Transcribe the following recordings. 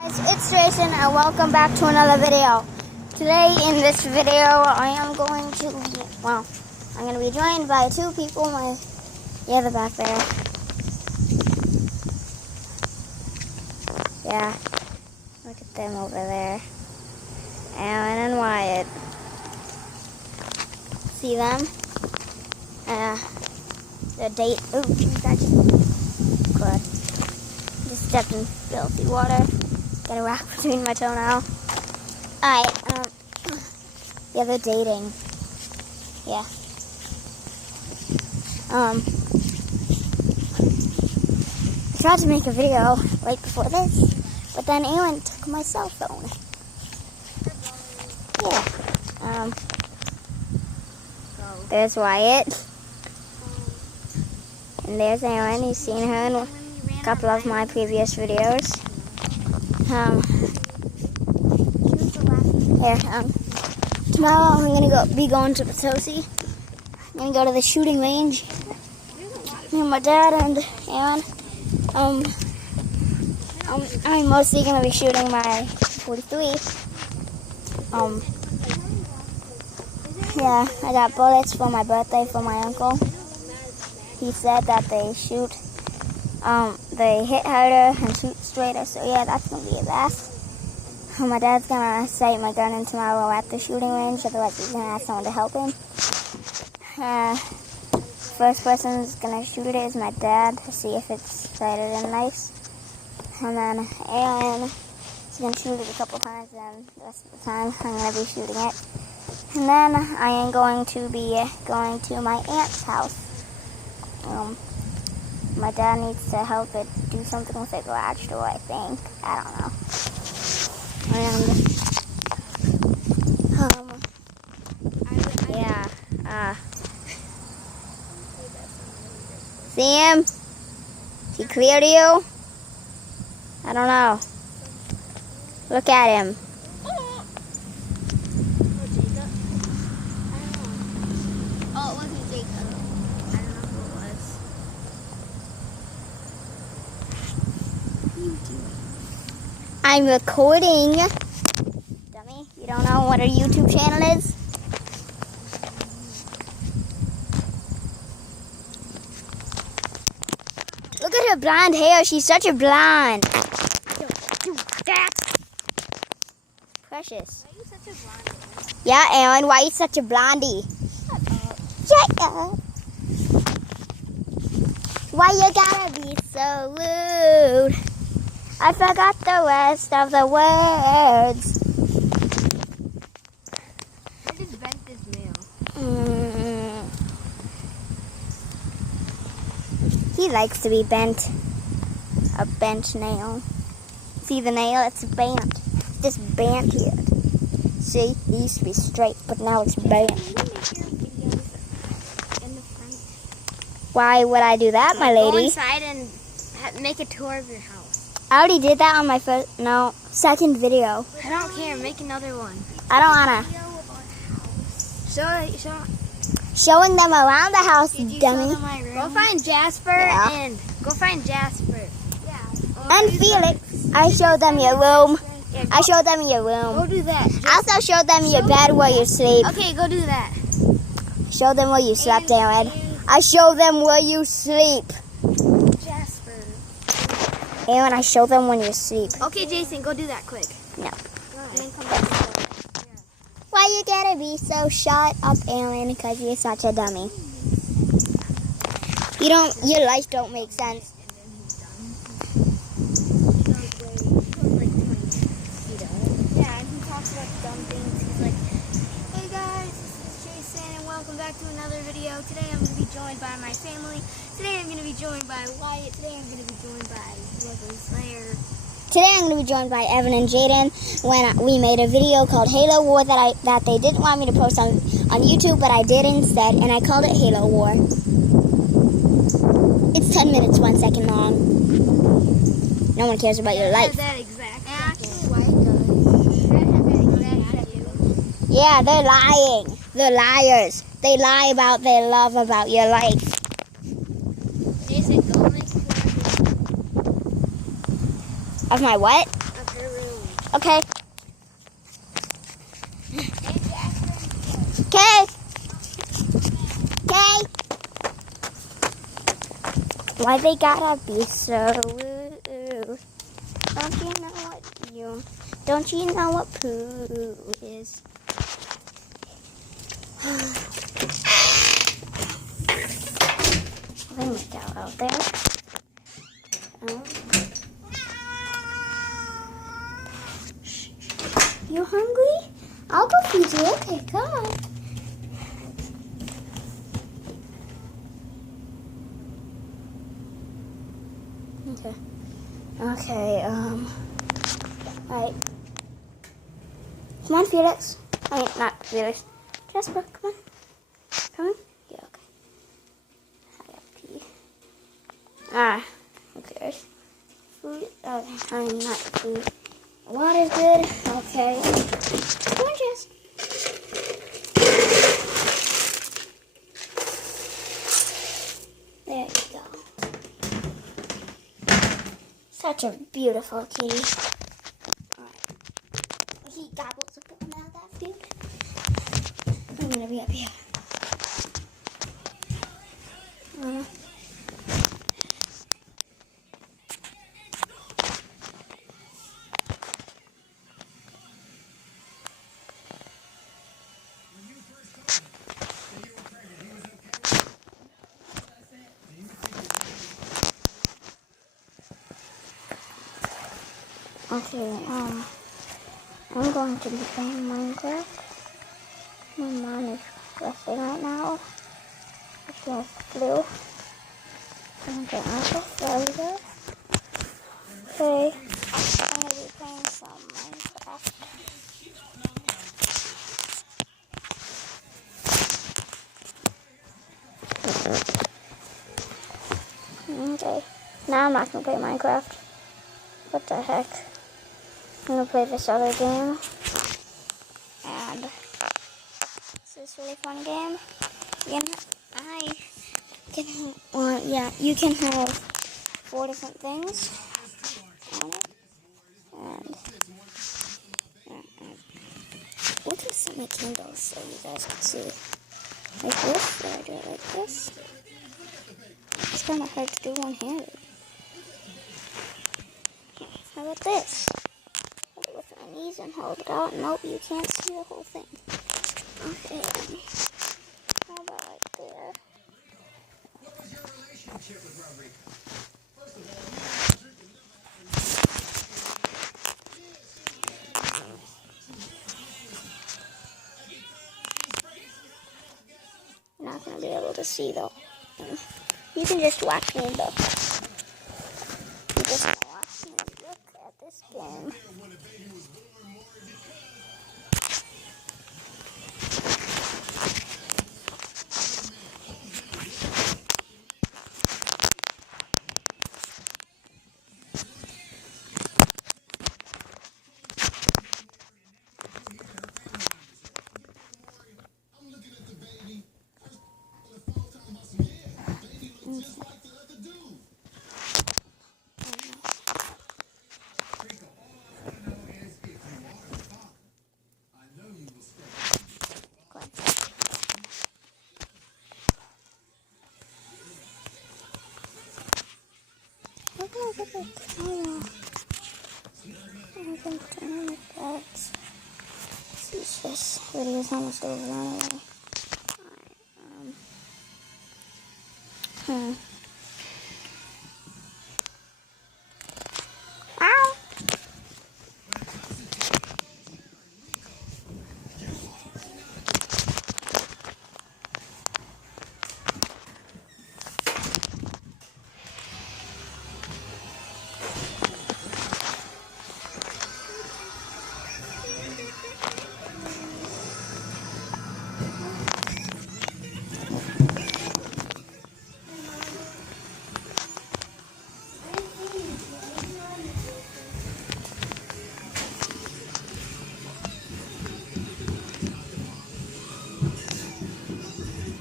Guys, it's Jason and welcome back to another video. Today in this video I'm going to be joined by two people. They're back there. Yeah, look at them over there. Alan and Wyatt. See them? The date. Ooh, that just stepped in filthy water. Got a rock between my toenail. Alright, yeah, they're dating. Yeah. I tried to make a video right before this, but then Aaron took my cell phone. Yeah. There's Wyatt. And there's Aaron. You've seen her in a couple of my previous videos. Tomorrow I'm gonna be going to Potosi. I'm gonna go to the shooting range. Me and my dad and Aaron. I'm mostly gonna be shooting my 43. Yeah, I got bullets for my birthday for my uncle. He said that they hit harder and shoot straighter, so yeah, that's going to be a blast. My dad's going to sight my gun in tomorrow at the shooting range, otherwise he's going to ask someone to help him. First person who's going to shoot it is my dad to see if it's sighted and nice. And then Aaron is going to shoot it a couple times, and the rest of the time I'm going to be shooting it. And then I am going to be going to my aunt's house. My dad needs to help it do something with the garage door, I think. I don't know. And, yeah. See him? Is he clear to you? I don't know. Look at him. I'm recording. Dummy, you don't know what our YouTube channel is? Look at her blonde hair. She's such a blonde. Precious. Why are you such a blondie? Yeah, Aaron, why are you such a blondie? Shut up. Why you gotta be so rude? I forgot the rest of the words. I just bent this nail. He likes to be bent. A bent nail. See the nail? It's bent. It's just bent here. See? It used to be straight, but now it's bent. Why would I do that, my lady? Go inside and make a tour of your house. I already did that on my second video. I don't care. Make another one. I don't wanna. Showing them around the house, dummy. Go find Jasper and go find Jasper. Yeah. And Felix. I showed them your room. I showed them your room. Go do that. I also showed them your bed where you sleep. Okay, go do that. Show them where you slept, Aaron. I show them where you sleep. Jasper. Aaron, I show them when you sleep. Okay, Jason, go do that quick. No. And then come back. Why you gotta be so shut up, Aaron? Because you're such a dummy. Your life don't make sense. Yeah, and he talks about dumb things. He's like, hey guys, this is Jason and welcome back to another video. Today I'm going to be joined by my family. Today I'm going to be joined by Wyatt. Today I'm going to be joined by whoever's there. Today I'm going to be joined by Evan and Jaden when we made a video called Halo War that they didn't want me to post on YouTube, but I did instead, and I called it Halo War. It's 10 minutes, 1 second long. No one cares about your life. That exact Yeah, they're lying. They're liars. They lie about their love about your life. Jason, go make Of my what? of her Okay. Okay. Okay. Why they gotta be so rude? Don't you know what poo is? Let me go out there. You hungry? I'll go feed you. Okay, come on. Okay. Okay, alright. Come on, Felix. I mean, not Felix. Jasper, come on. Come on. Yeah, okay. I got pee. Ah, okay. Food, I mean, not food. Water's good. Okay. Come on, Jess. There you go. Such a beautiful kitty. Alright. He gobbles a bit now that food. I'm gonna be up here. Okay, I'm going to be playing Minecraft. My mom is resting right now. She has flu. I'm going to further. Okay, I'm going to be playing some Minecraft. Okay, now I'm not going to play Minecraft. What the heck? I'm going to play this other game. And this is a really fun game. You can have 4 different things on it. And we'll do so many candles so you guys can see. Like this, or I do it like this. It's kind of hard to do one-handed. How about this? Hold it with my knees and hold it out. Nope, you can't see the whole thing. Okay, how about like there? What was your relationship with Rodrigo? First of all, You're not going to be able to see though. You can just watch me look. You just watch me look at this game. This video's almost over anyway. Ow!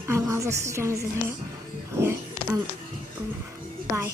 Alright, well, this is the end of the video. Okay, bye.